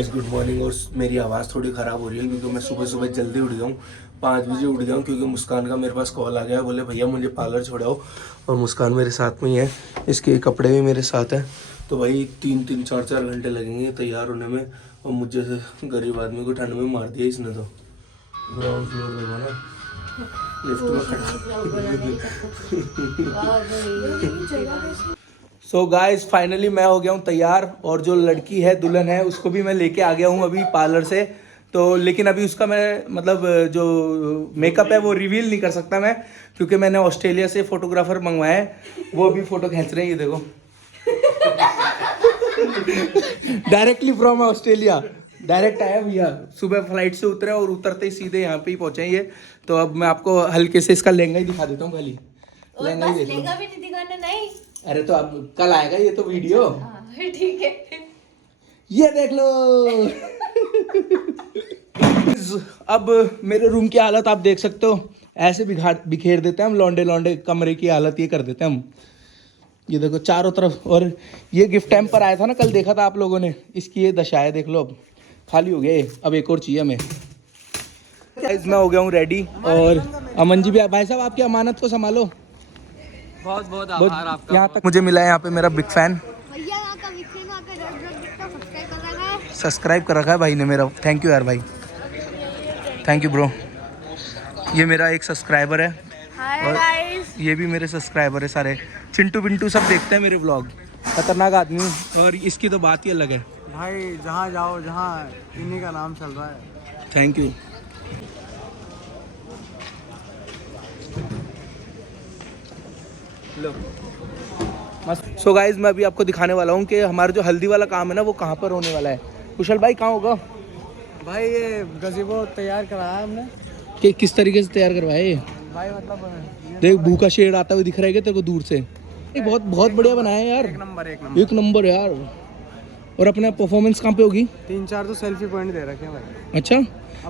Guys good morning. और मेरी आवाज़ थोड़ी ख़राब हो रही है क्योंकि मैं सुबह सुबह जल्दी उठ गया हूँ। 5 बजे उठ गया हूँ क्योंकि मुस्कान का मेरे पास कॉल आ गया, बोले भैया मुझे पार्लर छोड़ाओ। और मुस्कान मेरे साथ में ही है, इसके कपड़े भी मेरे साथ हैं। तो भाई 3-3 4-4 घंटे लगेंगे तैयार होने में। और मुझे से गरीब आदमी को ठंड में मार दिया इसने। तो ग्राउंड फ्लोर देखो ना, लिफ्ट में खड़ा। सो गाइस फाइनली मैं हो गया हूँ तैयार, और जो लड़की है दुल्हन है उसको भी मैं लेके आ गया हूँ अभी पार्लर से। तो लेकिन अभी उसका मैं मतलब जो मेकअप है वो रिवील नहीं कर सकता मैं, क्योंकि मैंने ऑस्ट्रेलिया से फोटोग्राफर मंगवाया है, वो अभी फोटो खींच रहे हैं। ये देखो डायरेक्टली फ्रॉम ऑस्ट्रेलिया डायरेक्ट आया भैया, सुबह फ्लाइट से उतरे और उतरते ही सीधे यहाँ पे ही पहुंचे ये। तो अब मैं आपको हल्के से इसका लहंगा ही दिखा देता हूँ, खाली लहंगा ही देख लो। लहंगा भी नहीं दिखाना। नहीं अरे तो अब कल आएगा ये तो वीडियो, ठीक है। ये देख लो। अब मेरे रूम की हालत आप देख सकते हो, ऐसे बिखेर देते हैं हम, लौंडे लौंडे कमरे की हालत ये कर देते हैं हम। ये देखो चारों तरफ। और ये गिफ्ट टाइम पर आया था ना, कल देखा था आप लोगों ने, इसकी ये दशा है। देख लो अब खाली हो गया ये, अब एक और चाहिए हमें। मैं हो गया हूँ रेडी, और अमन जी भी। भाई साहब आपकी अमानत को संभालो। बहुत बहुत आभार आपका। यहाँ तक मुझे मिला है, यहाँ पे मेरा बिग फैन सब्सक्राइब कर रखा है भाई ने मेरा। थैंक यू यार भाई, थैंक यू ब्रो। ये मेरा एक सब्सक्राइबर है, और ये भी मेरे सब्सक्राइबर है सारे। चिंटू बिंटू सब देखते हैं मेरे व्लॉग। खतरनाक आदमी हूँ, और इसकी तो बात ही अलग है भाई। जहाँ जाओ जहाँ इन्हीं का नाम चल रहा है। Thank you. सो गाइज मैं अभी आपको दिखाने वाला हूँ कि हमारा जो हल्दी वाला काम है ना वो कहाँ पर होने वाला है। कुशल भाई कहाँ होगा? भाई ये गज़ीबो तैयार कराया हमने। कि किस तरीके से तैयार करवाए भाई मतलब देख, भूखा शेड आता हुआ दिख रहा है क्या तेरे को दूर से? ये बहुत बहुत बढ़िया बनाया है यार, एक नंबर यार। और अपना परफॉर्मेंस कहाँ पे होगी? 3-4 तो सेल्फी पॉइंट दे रखे हैं भाई। अच्छा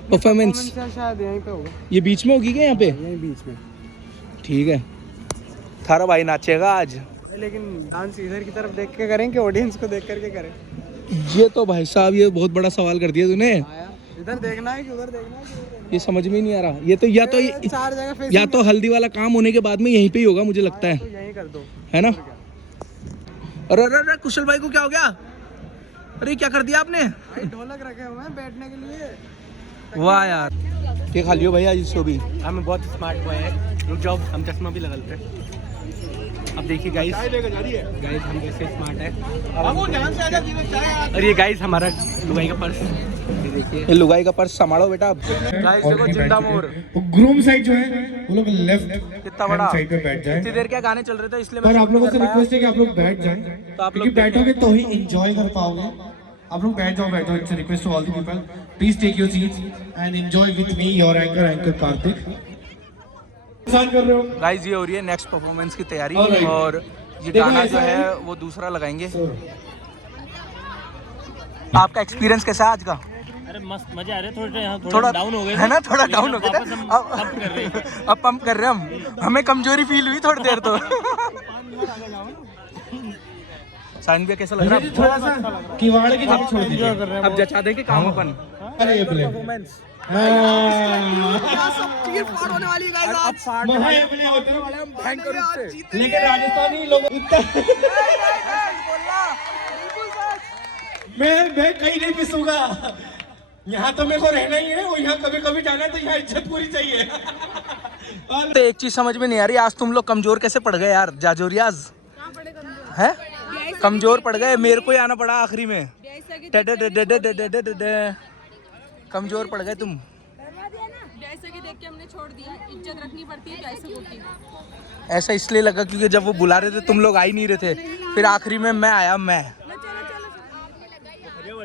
परफॉर्मेंस शायद यहीं पे होगा। ये बीच में होगी क्या यहाँ पे? यहीं बीच में। ठीक है, थारा भाई नाचेगा आज। लेकिन डांस इधर की तरफ देख के करें कि ऑडियंस को देख करके करें? ये तो भाई साहब ये बहुत बड़ा सवाल कर दिया तूने। इधर देखना है कि उधर देखना है? ये समझ में नहीं आ रहा। ये तो या तो 4 जगह या तो हल्दी वाला काम होने के बाद में यहीं पे ही होगा मुझे लगता है। तो यहीं कर दो, है ना? अरे अरे अरे कुशल भाई को क्या हो गया? अरे क्या कर दिया आपने? ढोलक रखे हुए हैं बैठने के लिए। वाह यार, क्या खा लियो भैया इसको भी। हमें बहुत स्मार्ट बॉय है। रुक जाओ, हम चश्मा भी लगा लेते हैं। अब देखिए गाइस हम कैसे स्मार्ट है। और ये गाइस हमारा लुगाई का पर्स, ये देखिए। ये लुगाई का पर्स संभालो बेटा। अब गाइस देखो जिंदा मोर। ग्रूम साइड जो है वो लोग लेफ्ट कितना बड़ा साइड पे बैठ जाएं। इतनी देर क्या गाने चल रहे थे इसलिए पर मैं आप लोगों से रिक्वेस्ट है कि आप लोग बैठ जाएं, तो आप क्योंकि लोग बैठोगे तो ही एंजॉय कर पाओगे। आप लोग बैठ जाओ। It's request to all the people, please take your seats and enjoy with me your anchor Kartik. कर रहे हो गाइस, ये हो रही है नेक्स्ट परफॉर्मेंस की तैयारी, और ये गाना जो है वो दूसरा लगाएंगे। आपका एक्सपीरियंस कैसा है आज का? अरे मस्त मजे आ रहे हैं। थोड़ा डाउन हो गए है ना, थोड़ा डाउन हो गया था। अब पंप कर रहे हैं हम। हमें कमजोरी फील हुई थोड़ी देर तो। साइन भी कैसा लग रहा है? थोड़ा सा किवाड़ की तरफ छोड़ दीजिए। अब जचा देंगे काम अपन। परफॉर्मेंस होने वाली है गाइस आज। लेकिन राजस्थानी लोग मैं कहीं नहीं पिसूंगा। यहाँ तो मेरे को रहना ही है, और यहाँ कभी कभी जाना है, तो यहाँ इज्जत पूरी चाहिए। तो एक चीज समझ में नहीं आ रही, आज तुम लोग कमजोर कैसे पड़ गए यार? जाजोरियाज है, कमजोर पड़ गए। मेरे को ही आना पड़ा आखिरी में। कमजोर पड़ गए तुम। देख के हमने छोड़ दिया, इज्जत रखनी पड़ती है पैसे होती। ऐसा इसलिए लगा क्योंकि जब वो बुला रहे थे तुम लोग आ ही नहीं रहे थे, फिर आखिरी में मैं आया। मैं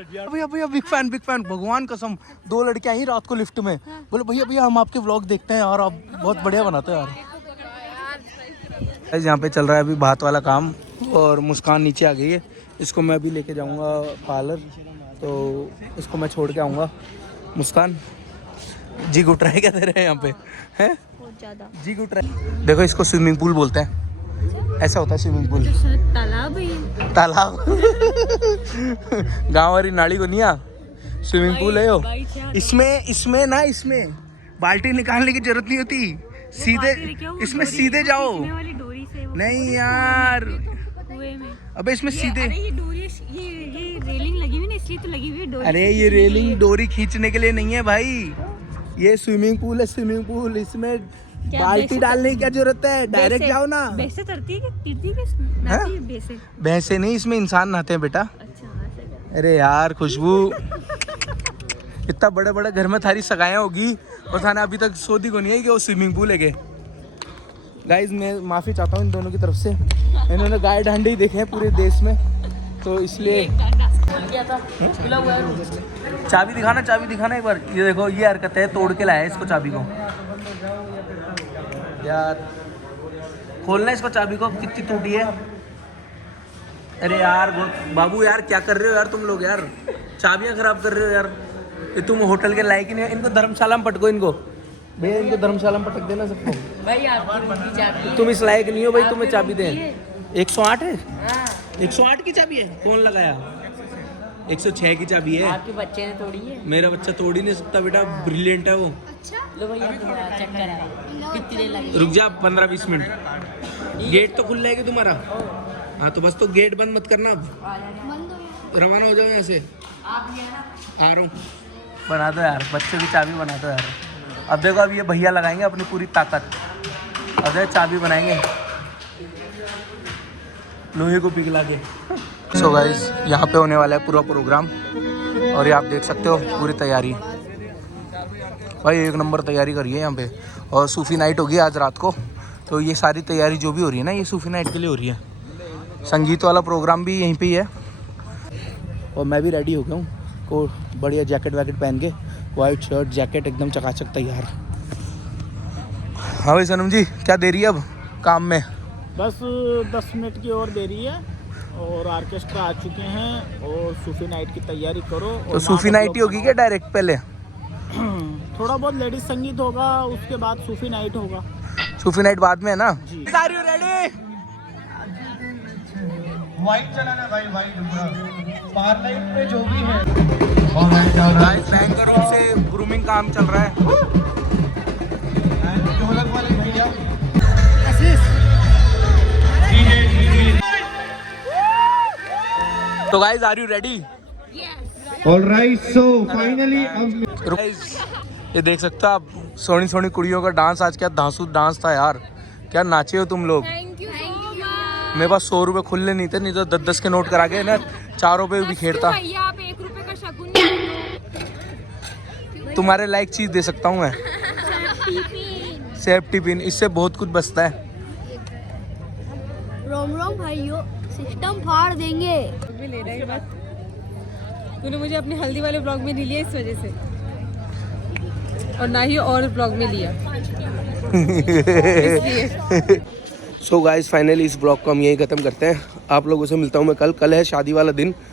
भैया भैया बिग फैन भगवान कसम। 2 लड़कियां आई रात को लिफ्ट में, बोले भैया भैया हम आपके व्लॉग देखते हैं यार, आप बहुत बढ़िया बनाते हैं यार। यहाँ पे चल रहा है अभी भात वाला काम, और मुस्कान नीचे आ गई है। इसको मैं अभी लेके जाऊँगा पार्लर, तो इसको मैं छोड़ के आऊँगा। मुस्कान जी गुट रहा है क्या तेरे यहाँ पे? हैं बहुत ज्यादा जी गुट रहा है। देखो इसको स्विमिंग पूल बोलते हैं। ऐसा होता है स्विमिंग पूल। तालाब ही तालाब गाँव वाली नाली को नहीं आ। स्विमिंग पूल है यो। इसमें बाल्टी निकालने की जरूरत नहीं होती, सीधे इसमें सीधे जाओ। नहीं यार, अबे इसमें सीधे, ये डोरी ये रेलिंग लगी हुई ना, इसलिए तो लगी हुई है डोरी। अरे ये रेलिंग डोरी खींचने के लिए नहीं है भाई, ये स्विमिंग पूल है, स्विमिंग पूल। इसमें बाल्टी डालने की क्या जरूरत है, डायरेक्ट जाओ ना। भैंसे तरती है कि तीरती है भैंसे? भैंसे नहीं, इसमें इंसान नहाते हैं बेटा। अच्छा, अरे यार खुशबू, इतना बड़े बड़े घर में थारी सगाया होगी और थाने अभी तक सोदी को नहीं है कि वो स्विमिंग पूल है के। गाइज मैं माफ़ी चाहता हूँ इन दोनों की तरफ से, इन्होंने गाय डांडे ही देखे हैं पूरे देश में, तो इसलिए। चाबी दिखाना एक बार। ये देखो, ये हरकत है, तोड़ के लाया है इसको चाबी को। यार खोलना इसको, चाबी को, कितनी टूटी है। अरे यार बाबू यार क्या कर रहे हो यार तुम लोग, यार चाबियां खराब कर रहे हो यार, ये तुम होटल के लायक ही नहीं हो। इनको धर्मशाला में पटको, इनको भैया, इनको धर्मशाला में पटक देना सबको। तुम इस लायक नहीं हो भाई, तुम्हें चाबी दे। 108 है, 108 की चाबी है, कौन लगाया? 106 की चाबी है। आपके बच्चे ने तोड़ी है? मेरा बच्चा तोड़ ही नहीं सकता बेटा, ब्रिलियंट है वो। लो भैया थोड़ा चेक कराए, कितनी देर लगी? रुक जा 15-20 मिनट, गेट तो खुल जाएगी तुम्हारा। हाँ तो बस, तो गेट बंद मत करना, अब रवाना हो जाओ यहाँ से। आ रहा हूँ, बना दो यार, बच्चे की चाबी बना दो यार। अब देखो, अब ये भैया लगाएंगे अपनी पूरी ताकत, अब ये चाबी बनाएंगे लोहे को पिघला के। सो गाइस, यहाँ पे होने वाला है पूरा प्रोग्राम, और ये आप देख सकते हो पूरी तैयारी भाई, एक नंबर तैयारी करी है यहाँ पे। और सूफी नाइट होगी आज रात को, तो ये सारी तैयारी जो भी हो रही है ना, ये सूफी नाइट के लिए हो रही है। संगीत वाला प्रोग्राम भी यहीं पे ही है, और मैं भी रेडी हो गया हूँ, को बढ़िया जैकेट वैकेट पहन के, वाइट शर्ट जैकेट, एकदम चकाचक तैयार। हाँ भाई सनम जी, क्या दे रही है अब काम में? बस 10 मिनट की और देरी है, और ऑर्केस्ट्रा आ चुके हैं, और सूफी नाइट की तैयारी करो। तो सूफी नाइट ही होगी क्या डायरेक्ट पहले? थोड़ा बहुत लेडीज संगीत होगा, उसके बाद सूफी नाइट होगा। सूफी नाइट बाद में है ना? Are you ready? वाइट चलाना भाई, वाइट पार्लाइट पे जो भी है। गाइस बैंक रूम से ग्रूमिंग काम चल रहा है। ढोलक वाले भैया, तो guys are you ready? Alright, so finally guys ये देख सकते हो आप, सोनी सोनी कुड़ियों का डांस, आज क्या धांसू डांस था यार, क्या नाचे हो तुम लोग। Thank you so much. मेरे पास 100 रुपये खुले नहीं थे, नहीं तो 10-10 के नोट करा के ना 4 रुपये भी खेरता। भैया आप 1 रुपए का शगुन नहीं दो। तुम्हारे लायक चीज दे सकता हूँ मैं, सेफ्टी पिन, इससे बहुत कुछ बचता है। रोम रोम भाइयों, सिस्टम फाड़ देंगे। भी ले रहा है बात, तूने मुझे अपने हल्दी वाले ब्लॉग में नहीं लिया इस वजह से, और ना ही और ब्लॉग में लिया। सो गाइस फाइनली इस ब्लॉग को हम यही खत्म करते हैं। आप लोगों से मिलता हूँ मैं कल है शादी वाला दिन।